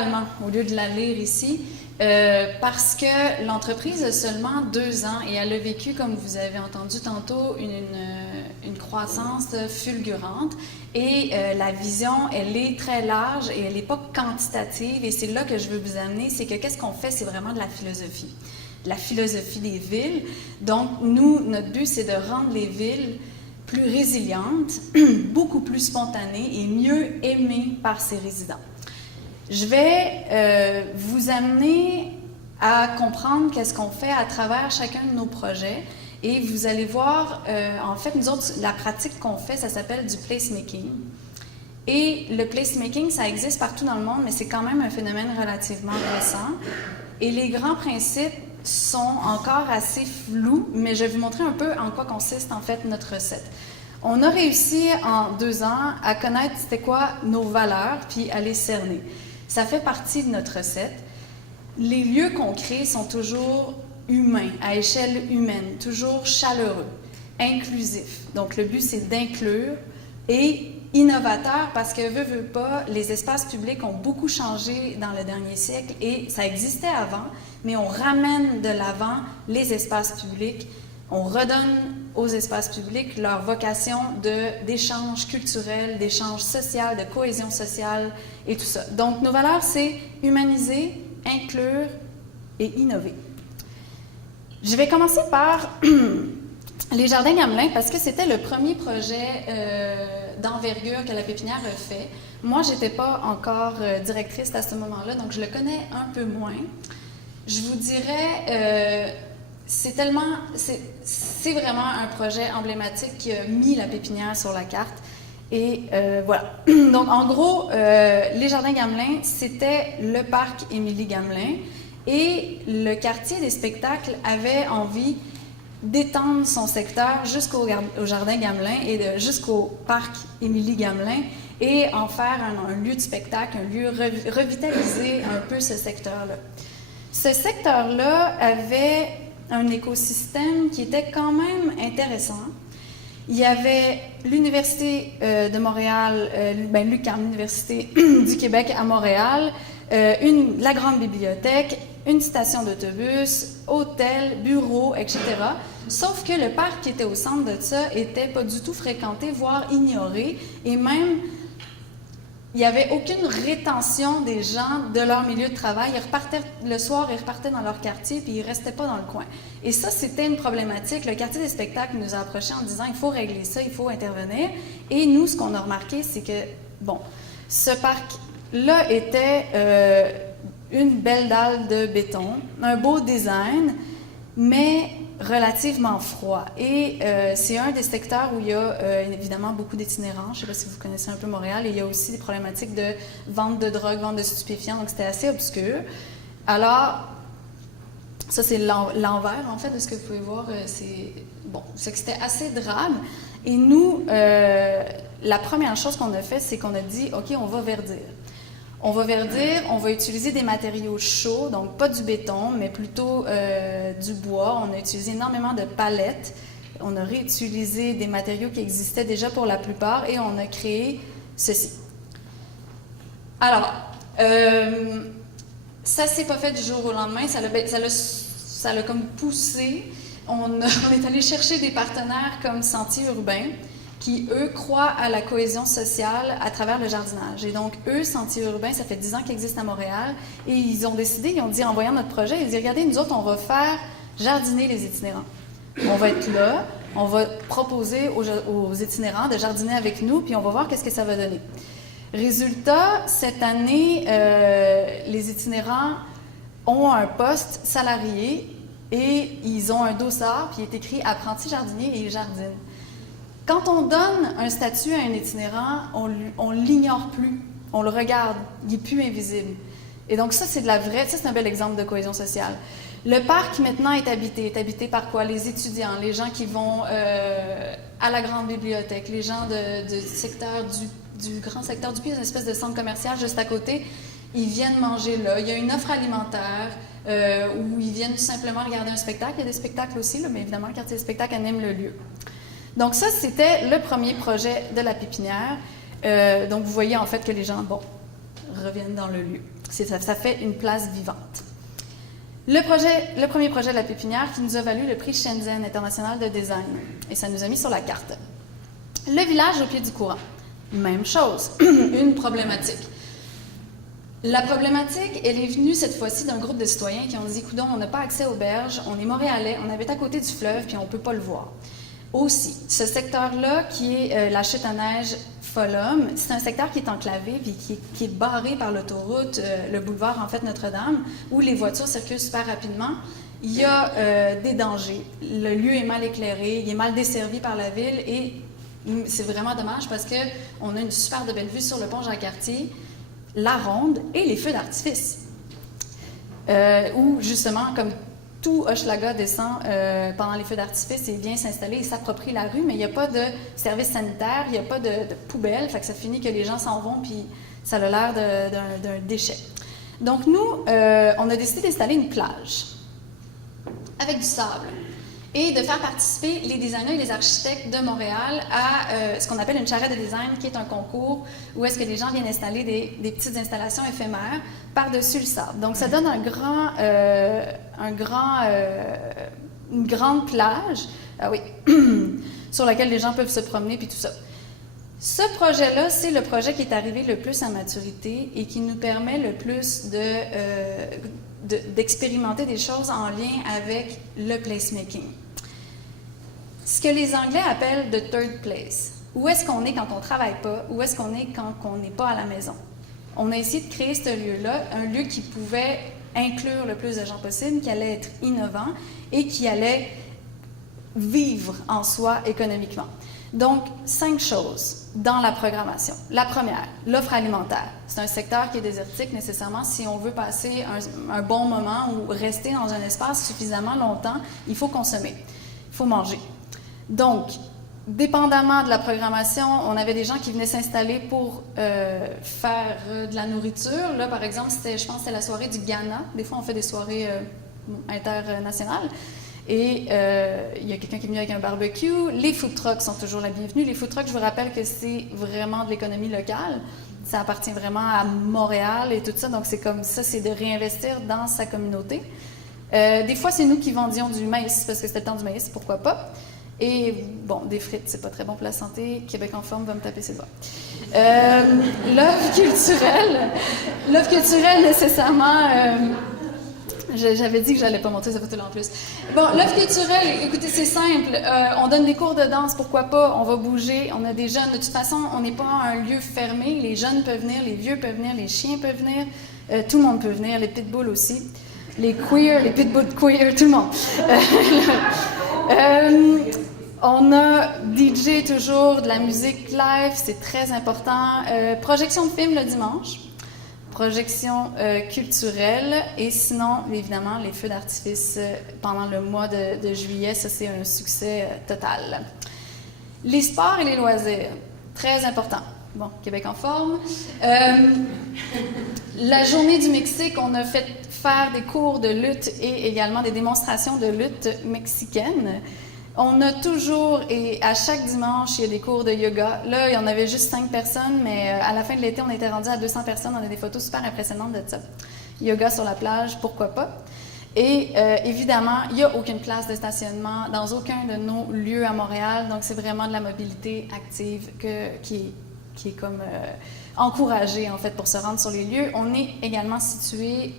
oralement au lieu de la lire ici, parce que l'entreprise a seulement 2 ans et elle a vécu, comme vous avez entendu tantôt, une croissance fulgurante. Et la vision, elle est très large et elle n'est pas quantitative. Et c'est là que je veux vous amener, c'est que qu'est-ce qu'on fait, c'est vraiment de la philosophie des villes. Donc, nous, notre but, c'est de rendre les villes plus résilientes, beaucoup plus spontanées et mieux aimées par ses résidents. Je vais vous amener à comprendre qu'est-ce qu'on fait à travers chacun de nos projets et vous allez voir, en fait, nous autres, la pratique qu'on fait, ça s'appelle du placemaking. Et le placemaking, ça existe partout dans le monde, mais c'est quand même un phénomène relativement récent. Et les grands principes sont encore assez flous, mais je vais vous montrer un peu en quoi consiste en fait notre recette. On a réussi en 2 ans à connaître c'était quoi nos valeurs, puis à les cerner. Ça fait partie de notre recette. Les lieux qu'on crée sont toujours humains, à échelle humaine, toujours chaleureux, inclusifs. Donc le but, c'est d'inclure et innovateur parce que, veut pas, les espaces publics ont beaucoup changé dans le dernier siècle et ça existait avant, mais on ramène de l'avant les espaces publics. On redonne aux espaces publics leur vocation d'échange culturel, d'échange social, de cohésion sociale et tout ça. Donc, nos valeurs, c'est humaniser, inclure et innover. Je vais commencer par les Jardins Gamelin parce que c'était le premier projet d'envergure que la pépinière a fait. Moi, je n'étais pas encore directrice à ce moment-là, donc je le connais un peu moins. Je vous dirais... c'est vraiment un projet emblématique qui a mis la pépinière sur la carte. Et voilà. Donc, en gros, les Jardins Gamelin, c'était le parc Émilie Gamelin. Et le quartier des spectacles avait envie d'étendre son secteur jusqu'au Jardin Gamelin et jusqu'au parc Émilie Gamelin et en faire un lieu de spectacle, un lieu revitaliser un peu ce secteur-là. Ce secteur-là avait un écosystème qui était quand même intéressant. Il y avait l'Université de Montréal, l'UQAM, l'Université du Québec à Montréal, la grande bibliothèque, une station d'autobus, hôtel, bureau, etc. Sauf que le parc qui était au centre de ça n'était pas du tout fréquenté, voire ignoré, et même il n'y avait aucune rétention des gens de leur milieu de travail. Ils repartaient le soir, ils repartaient dans leur quartier, puis ils ne restaient pas dans le coin. Et ça, c'était une problématique. Le quartier des spectacles nous a approchés en disant « il faut régler ça, il faut intervenir ». Et nous, ce qu'on a remarqué, c'est que, bon, ce parc-là était une belle dalle de béton, un beau design, mais relativement froid. Et c'est un des secteurs où il y a évidemment beaucoup d'itinérants. Je ne sais pas si vous connaissez un peu Montréal. Et il y a aussi des problématiques de vente de drogue, vente de stupéfiants. Donc, c'était assez obscur. Alors, ça, c'est l'envers, en fait, de ce que vous pouvez voir. C'est que c'était assez drame. Et nous, la première chose qu'on a fait, c'est qu'on a dit, OK, on va verdir. On va verdir, on va utiliser des matériaux chauds, donc pas du béton, mais plutôt du bois. On a utilisé énormément de palettes. On a réutilisé des matériaux qui existaient déjà pour la plupart et on a créé ceci. Alors, ça s'est pas fait du jour au lendemain, ça l'a comme poussé. On est allé chercher des partenaires comme Sentier Urbain, qui, eux, croient à la cohésion sociale à travers le jardinage. Et donc, eux, Sentier Urbain, ça fait 10 ans qu'ils existent à Montréal, et ils ont décidé, ils ont dit, en voyant notre projet, ils ont dit, regardez, nous autres, on va faire jardiner les itinérants. On va être là, on va proposer aux itinérants de jardiner avec nous, puis on va voir qu'est-ce que ça va donner. Résultat, cette année, les itinérants ont un poste salarié, et ils ont un dossard, puis il est écrit « apprenti jardinier » et ils jardinent. Quand on donne un statut à un itinérant, on ne l'ignore plus, on le regarde, il n'est plus invisible. Et donc ça, c'est un bel exemple de cohésion sociale. Le parc, maintenant, est habité par quoi? Les étudiants, les gens qui vont à la grande bibliothèque, les gens du secteur du grand secteur du pays, une espèce de centre commercial juste à côté, ils viennent manger là. Il y a une offre alimentaire où ils viennent tout simplement regarder un spectacle. Il y a des spectacles aussi, là, mais évidemment, le quartier des spectacles anime le lieu. Donc ça, c'était le premier projet de la pépinière. Donc vous voyez en fait que les gens, reviennent dans le lieu. Ça fait une place vivante. Le premier projet de la pépinière qui nous a valu le prix Shenzhen International de Design. Et ça nous a mis sur la carte. Le village au pied du courant. Même chose, une problématique. La problématique, elle est venue cette fois-ci d'un groupe de citoyens qui ont dit « Coudon, on n'a pas accès aux berges, on est montréalais, on habite à côté du fleuve, puis on ne peut pas le voir. » Aussi, ce secteur-là, qui est la chute à neige Folum, c'est un secteur qui est enclavé, puis qui est barré par l'autoroute, le boulevard, en fait, Notre-Dame, où les voitures circulent super rapidement. Il y a des dangers. Le lieu est mal éclairé, il est mal desservi par la ville, et c'est vraiment dommage parce qu'on a une super de belle vue sur le pont Jacques-Cartier, la ronde et les feux d'artifice. Où, justement, comme tout Hochelaga descend pendant les feux d'artifice et vient s'installer et s'approprie la rue, mais il n'y a pas de service sanitaire, il n'y a pas de poubelle, fait que ça finit que les gens s'en vont puis ça a l'air d'un déchet. Donc nous, on a décidé d'installer une plage avec du sable et de faire participer les designers et les architectes de Montréal à ce qu'on appelle une charrette de design, qui est un concours où est-ce que les gens viennent installer des petites installations éphémères par-dessus le sable. Donc, ça donne une grande plage, sur laquelle les gens peuvent se promener, puis tout ça. Ce projet-là, c'est le projet qui est arrivé le plus à maturité et qui nous permet le plus d'expérimenter des choses en lien avec le placemaking. Ce que les Anglais appellent « the third place ». Où est-ce qu'on est quand on ne travaille pas? Où est-ce qu'on est quand on n'est pas à la maison? On a essayé de créer ce lieu-là, un lieu qui pouvait inclure le plus de gens possible, qui allait être innovant et qui allait vivre en soi économiquement. Donc, 5 choses dans la programmation. La première, l'offre alimentaire. C'est un secteur qui est désertique nécessairement. Si on veut passer un bon moment ou rester dans un espace suffisamment longtemps, il faut consommer, il faut manger. Donc, dépendamment de la programmation, on avait des gens qui venaient s'installer pour faire de la nourriture. Là, par exemple, je pense que c'était la soirée du Ghana. Des fois, on fait des soirées internationales. Et il y a quelqu'un qui est venu avec un barbecue. Les food trucks sont toujours la bienvenue. Les food trucks, je vous rappelle que c'est vraiment de l'économie locale. Ça appartient vraiment à Montréal et tout ça. Donc, c'est comme ça, c'est de réinvestir dans sa communauté. Des fois, c'est nous qui vendions du maïs, parce que c'était le temps du maïs, pourquoi pas. Et bon, des frites, c'est pas très bon pour la santé. Québec en forme va me taper ses doigts. L'offre culturelle, nécessairement... J'avais dit que j'allais pas monter cette photo-là en plus. Bon, l'offre culturelle, écoutez, c'est simple. On donne des cours de danse, pourquoi pas? On va bouger, on a des jeunes. De toute façon, on n'est pas un lieu fermé. Les jeunes peuvent venir, les vieux peuvent venir, les chiens peuvent venir. Tout le monde peut venir, les pitbulls aussi. Les queers, les pitbulls queer, tout le monde. On a DJ toujours, de la musique live, c'est très important. Projection de films le dimanche. Projection culturelle et sinon, évidemment, les feux d'artifice pendant le mois de juillet, ça c'est un succès total. Les sports et les loisirs, très important. Bon, Québec en forme. La journée du Mexique, on a fait faire des cours de lutte et également des démonstrations de lutte mexicaine. On a toujours, et à chaque dimanche, il y a des cours de yoga. Là, il y en avait juste 5 personnes, mais à la fin de l'été, on était rendu à 200 personnes. On a des photos super impressionnantes de ça. Yoga sur la plage, pourquoi pas. Et évidemment, il n'y a aucune place de stationnement dans aucun de nos lieux à Montréal. Donc, c'est vraiment de la mobilité active qui est comme encouragée, en fait, pour se rendre sur les lieux. On est également situé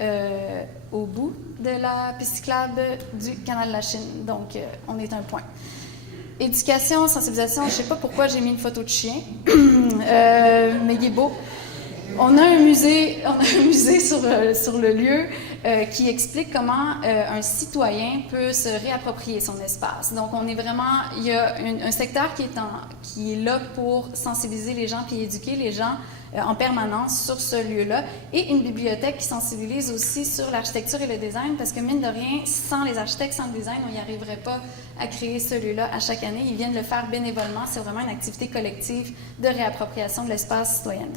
au bout de la piste cyclable du canal de la Chine. Donc, on est un point. Éducation, sensibilisation, je ne sais pas pourquoi j'ai mis une photo de chien, mais il est beau. On a un musée sur le lieu qui explique comment un citoyen peut se réapproprier son espace. Donc, on est vraiment, il y a un secteur qui est là pour sensibiliser les gens puis éduquer les gens en permanence sur ce lieu-là, et une bibliothèque qui sensibilise aussi sur l'architecture et le design, parce que mine de rien, sans les architectes, sans le design, on n'y arriverait pas à créer ce lieu-là à chaque année. Ils viennent le faire bénévolement, c'est vraiment une activité collective de réappropriation de l'espace citoyen.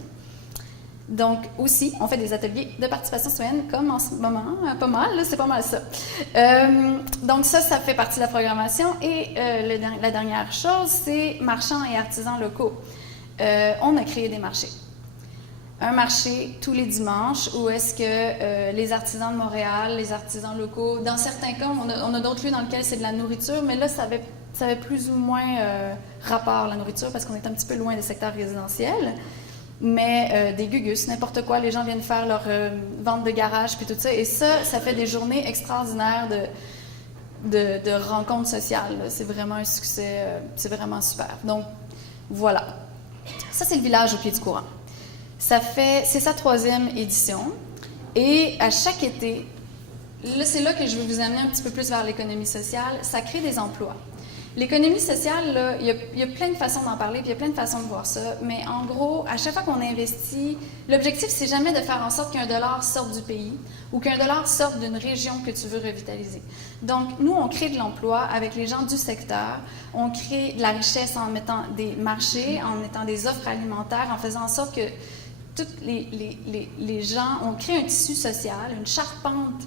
Donc, aussi, on fait des ateliers de participation citoyenne, comme en ce moment, pas mal, là, c'est pas mal ça. Donc ça fait partie de la programmation. Et la dernière chose, c'est marchands et artisans locaux. On a créé des marchés. un marché tous les dimanches où est-ce que les artisans de Montréal, les artisans locaux, dans certains cas, on a d'autres lieux dans lesquels c'est de la nourriture, mais là, ça avait plus ou moins rapport, la nourriture, parce qu'on est un petit peu loin des secteurs résidentiels. Mais des gugus, n'importe quoi, les gens viennent faire leur vente de garage, puis tout ça. Et ça fait des journées extraordinaires de rencontres sociales. C'est vraiment un succès, c'est vraiment super. Donc, voilà. Ça, c'est le village au pied du courant. C'est sa 3e édition. Et à chaque été, là, c'est là que je veux vous amener un petit peu plus vers l'économie sociale. Ça crée des emplois. L'économie sociale, là, il y a plein de façons d'en parler, puis il y a plein de façons de voir ça. Mais en gros, à chaque fois qu'on investit, l'objectif, c'est jamais de faire en sorte qu'un dollar sorte du pays ou qu'un dollar sorte d'une région que tu veux revitaliser. Donc, nous, on crée de l'emploi avec les gens du secteur. On crée de la richesse en mettant des marchés, en mettant des offres alimentaires, en faisant en sorte que tous les gens, on crée un tissu social, une charpente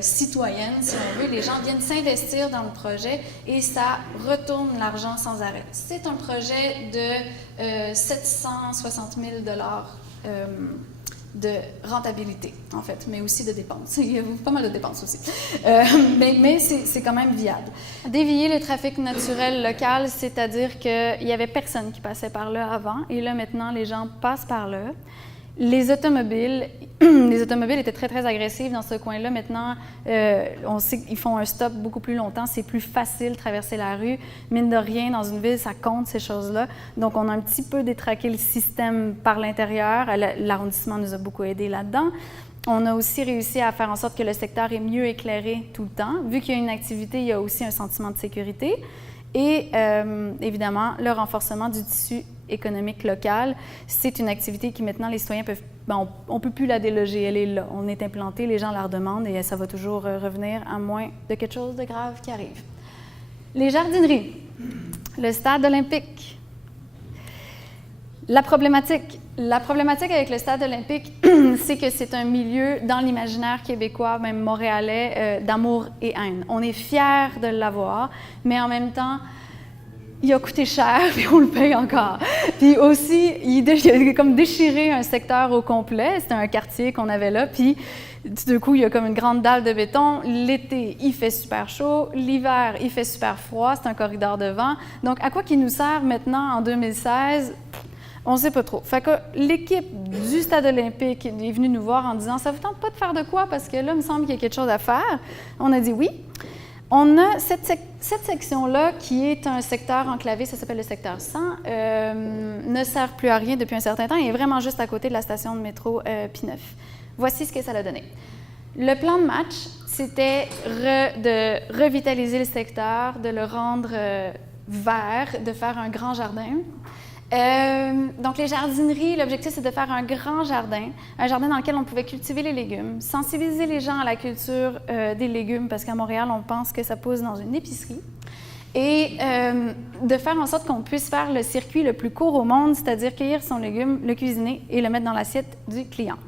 citoyenne, si on veut. Les gens viennent s'investir dans le projet et ça retourne l'argent sans arrêt. C'est un projet de 760 000 de rentabilité, en fait, mais aussi de dépenses. Il y a pas mal de dépenses aussi. Mais c'est quand même viable. Dévier le trafic naturel local, c'est-à-dire qu'il n'y avait personne qui passait par là avant et là, maintenant, les gens passent par là. Les automobiles étaient très, très agressives dans ce coin-là. Maintenant, on sait qu'ils font un stop beaucoup plus longtemps. C'est plus facile de traverser la rue. Mine de rien, dans une ville, ça compte, ces choses-là. Donc, on a un petit peu détraqué le système par l'intérieur. L'arrondissement nous a beaucoup aidés là-dedans. On a aussi réussi à faire en sorte que le secteur est mieux éclairé tout le temps. Vu qu'il y a une activité, il y a aussi un sentiment de sécurité. Et évidemment, le renforcement du tissu économique local, c'est une activité qui maintenant les citoyens peuvent, on ne peut plus la déloger, elle est là, on est implanté, les gens la redemandent et ça va toujours revenir à moins de quelque chose de grave qui arrive. Les jardineries, le stade olympique. La problématique avec le stade olympique, c'est que c'est un milieu dans l'imaginaire québécois, même montréalais, d'amour et haine. On est fiers de l'avoir, mais en même temps, il a coûté cher, puis on le paye encore. Puis aussi, il a comme déchiré un secteur au complet. C'était un quartier qu'on avait là, puis tout d'un coup, il y a comme une grande dalle de béton. L'été, il fait super chaud. L'hiver, il fait super froid. C'est un corridor de vent. Donc, à quoi qu'il nous sert maintenant, en 2016? On ne sait pas trop. Fait que l'équipe du Stade olympique est venue nous voir en disant « Ça vous tente pas de faire de quoi? Parce que là, il me semble qu'il y a quelque chose à faire. » On a dit oui. On a cette section-là, qui est un secteur enclavé, ça s'appelle le secteur 100, ne sert plus à rien depuis un certain temps. Il est vraiment juste à côté de la station de métro P9. Voici ce que ça a donné. Le plan de match, c'était de revitaliser le secteur, de le rendre vert, de faire un grand jardin. Donc, les jardineries, l'objectif, c'est de faire un grand jardin, un jardin dans lequel on pouvait cultiver les légumes, sensibiliser les gens à la culture des légumes, parce qu'à Montréal, on pense que ça pousse dans une épicerie, et de faire en sorte qu'on puisse faire le circuit le plus court au monde, c'est-à-dire cueillir son légume, le cuisiner et le mettre dans l'assiette du client.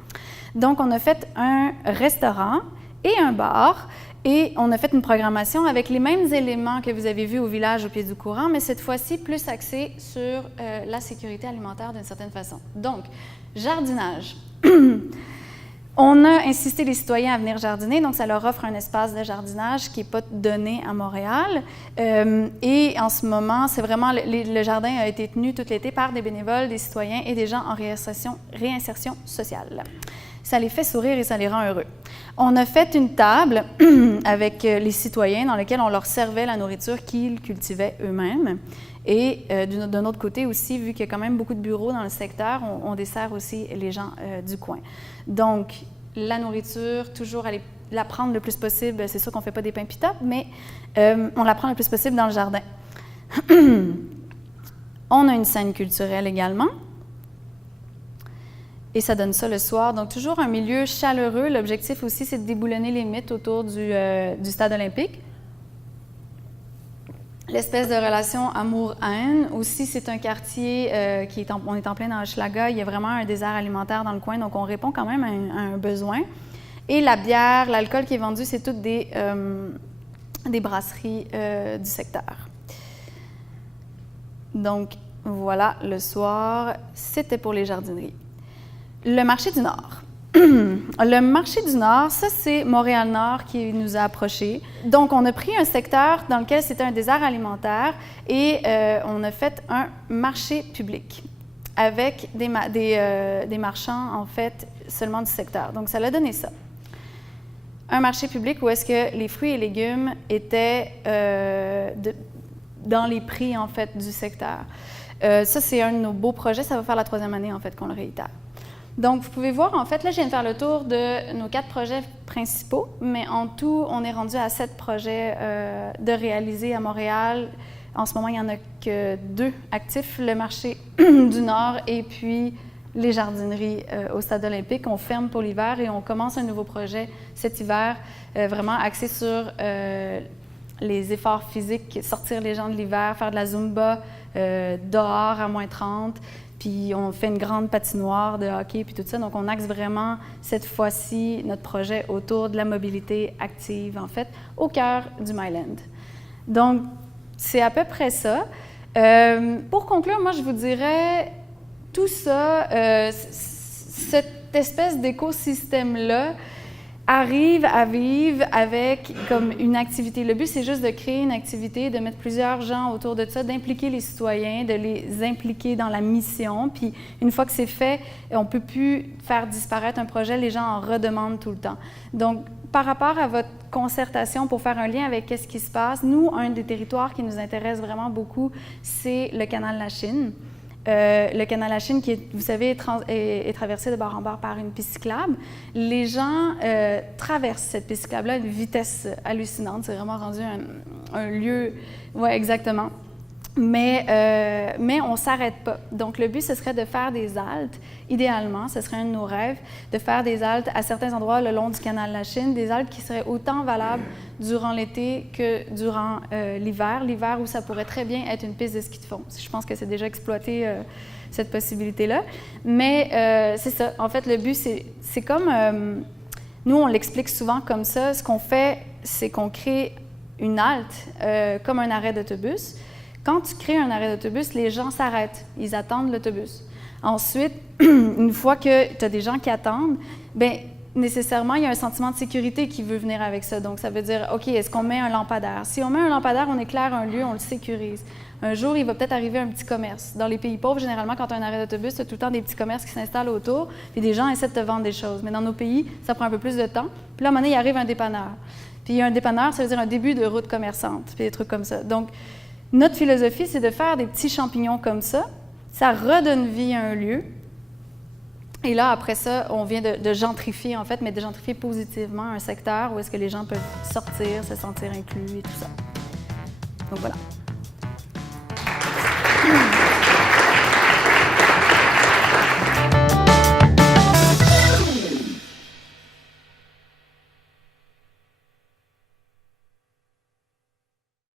Donc, on a fait un restaurant et un bar, et on a fait une programmation avec les mêmes éléments que vous avez vus au village au pied du courant, mais cette fois-ci plus axée sur la sécurité alimentaire d'une certaine façon. Donc, jardinage. On a incité les citoyens à venir jardiner, donc ça leur offre un espace de jardinage qui n'est pas donné à Montréal. Et en ce moment, c'est vraiment le jardin a été tenu tout l'été par des bénévoles, des citoyens et des gens en réinsertion sociale. Ça les fait sourire et ça les rend heureux. On a fait une table avec les citoyens dans laquelle on leur servait la nourriture qu'ils cultivaient eux-mêmes. Et d'un autre côté aussi, vu qu'il y a quand même beaucoup de bureaux dans le secteur, on dessert aussi les gens du coin. Donc, la nourriture, toujours aller la prendre le plus possible. C'est sûr qu'on ne fait pas des pains pita, mais on la prend le plus possible dans le jardin. On a une scène culturelle également. Et ça donne ça le soir. Donc, toujours un milieu chaleureux. L'objectif aussi, c'est de déboulonner les mythes autour du stade olympique. L'espèce de relation amour-haine. Aussi, c'est un quartier on est en plein dans Hochelaga. Il y a vraiment un désert alimentaire dans le coin, donc on répond quand même à un besoin. Et la bière, l'alcool qui est vendu, c'est toutes des brasseries du secteur. Donc, voilà, le soir, c'était pour les jardineries. Le marché du Nord. Le marché du Nord, ça, c'est Montréal-Nord qui nous a approchés. Donc, on a pris un secteur dans lequel c'était un désert alimentaire et on a fait un marché public avec des marchands, en fait, seulement du secteur. Donc, ça l'a donné ça. Un marché public où est-ce que les fruits et légumes étaient dans les prix, en fait, du secteur. Ça, c'est un de nos beaux projets. Ça va faire la 3e année, en fait, qu'on le réitère. Donc, vous pouvez voir, en fait, là, je viens de faire le tour de nos 4 projets principaux, mais en tout, on est rendu à 7 projets de réaliser à Montréal. En ce moment, il n'y en a que 2 actifs, le marché du Nord et puis les jardineries au Stade olympique. On ferme pour l'hiver et on commence un nouveau projet cet hiver, vraiment axé sur les efforts physiques, sortir les gens de l'hiver, faire de la Zumba dehors à -30. Puis on fait une grande patinoire de hockey, puis tout ça. Donc, on axe vraiment, cette fois-ci, notre projet autour de la mobilité active, en fait, au cœur du Myland. Donc, c'est à peu près ça. Pour conclure, moi, je vous dirais, tout ça, cette espèce d'écosystème-là, arrive à vivre avec comme une activité. Le but, c'est juste de créer une activité, de mettre plusieurs gens autour de ça, d'impliquer les citoyens, de les impliquer dans la mission. Puis une fois que c'est fait, on ne peut plus faire disparaître un projet, les gens en redemandent tout le temps. Donc, par rapport à votre concertation, pour faire un lien avec ce qui se passe, nous, un des territoires qui nous intéresse vraiment beaucoup, c'est le canal Lachine. Le canal Lachine, qui, vous savez, est traversé de bord en bord par une piste cyclable. Les gens traversent cette piste cyclable-là à une vitesse hallucinante. C'est vraiment rendu un lieu... Oui, exactement. Mais on ne s'arrête pas. Donc, le but, ce serait de faire des haltes. Idéalement, ce serait un de nos rêves, de faire des haltes à certains endroits le long du canal Lachine, des haltes qui seraient autant valables durant l'été que durant l'hiver. L'hiver où ça pourrait très bien être une piste de ski de fond. Je pense que c'est déjà exploité, cette possibilité-là. Mais c'est ça. En fait, le but, c'est comme... nous, on l'explique souvent comme ça. Ce qu'on fait, c'est qu'on crée une halte comme un arrêt d'autobus. Quand tu crées un arrêt d'autobus, les gens s'arrêtent. Ils attendent l'autobus. Ensuite, une fois que tu as des gens qui attendent, bien, nécessairement, il y a un sentiment de sécurité qui veut venir avec ça. Donc, ça veut dire, OK, est-ce qu'on met un lampadaire? Si on met un lampadaire, on éclaire un lieu, on le sécurise. Un jour, il va peut-être arriver un petit commerce. Dans les pays pauvres, généralement, quand tu as un arrêt d'autobus, tu as tout le temps des petits commerces qui s'installent autour, puis des gens essaient de te vendre des choses. Mais dans nos pays, ça prend un peu plus de temps. Puis là, à un moment donné, il arrive un dépanneur. Puis un dépanneur, ça veut dire un début de route commerçante, puis des trucs comme ça. Donc, notre philosophie, c'est de faire des petits champignons comme ça. Ça redonne vie à un lieu. Et là, après ça, on vient de gentrifier, en fait, mais de gentrifier positivement un secteur où est-ce que les gens peuvent sortir, se sentir inclus et tout ça. Donc, voilà.